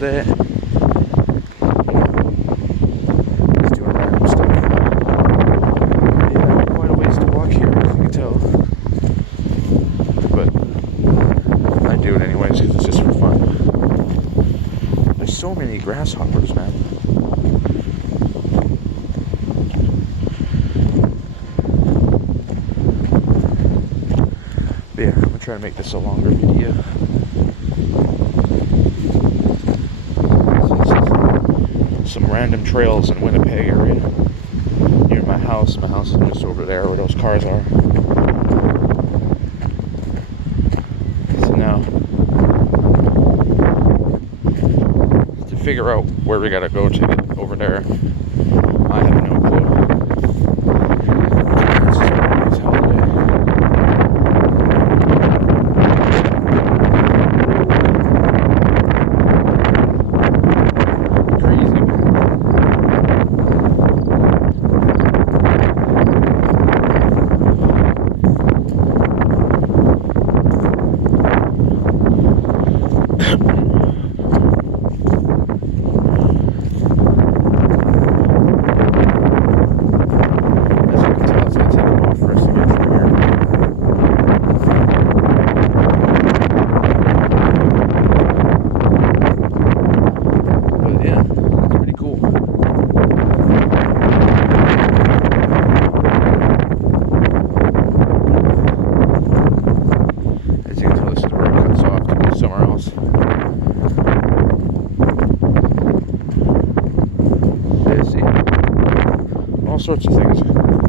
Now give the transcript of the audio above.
there. He's doing random stuff. Yeah, quite a ways to walk here, as you can tell. But I do it anyways because it's just for fun. There's so many grasshoppers, man. But yeah, I'm gonna try to make this a longer video. Some random trails in Winnipeg area near my house. My house is just over there where those cars are. So now, to figure out where we gotta go to get over there, I have no clue. It's just everybody's holiday. Crazy, man. Somewhere else. There, see? All sorts of things.